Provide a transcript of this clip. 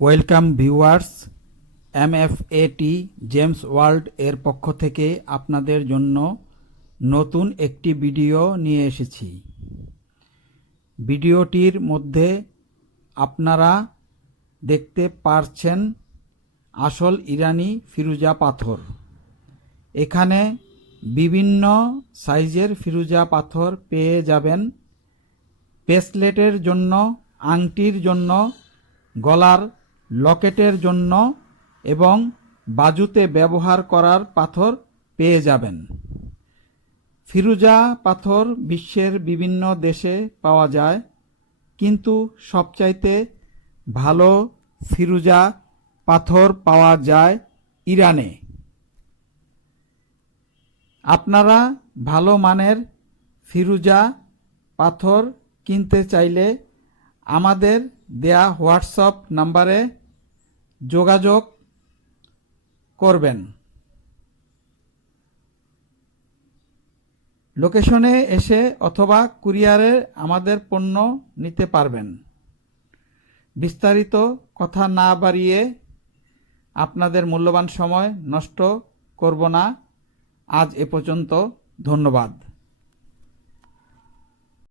Welcome viewers M F A T gems world এর পক্ষ থেকে আপনাদের জন্য নতুন একটি ভিডিও নিয়ে এসেছি। ভিডিওটির মধ্যে আপনারা দেখতে পারছেন আসল ইরানি ফিরুজা পাথর। এখানে বিভিন্ন সাইজের ফিরুজা পাথর পেয়ে যাবেন। ব্রেসলেটের জন্য, আংটির জন্য, গলার লকেটের জন্য এবং বাজুতে ব্যবহার করার পাথর পেয়ে যাবেন। ফিরুজা পাথর বিশ্বের বিভিন্ন দেশে পাওয়া যায়, কিন্তু সবচাইতে ভালো ফিরুজা পাথর পাওয়া যায় ইরানে। আপনারা ভালো মানের ফিরুজা পাথর কিনতে চাইলে আমাদের দেয়া হোয়াটসঅ্যাপ নাম্বারে যোগাযোগ করবেন। লোকেশনে এসে অথবা কুরিয়ারে আমাদের পণ্য নিতে পারবেন। বিস্তারিত কথা না বাড়িয়ে আপনাদের মূল্যবান সময় নষ্ট করব না। আজ এ পর্যন্ত ধন্যবাদ।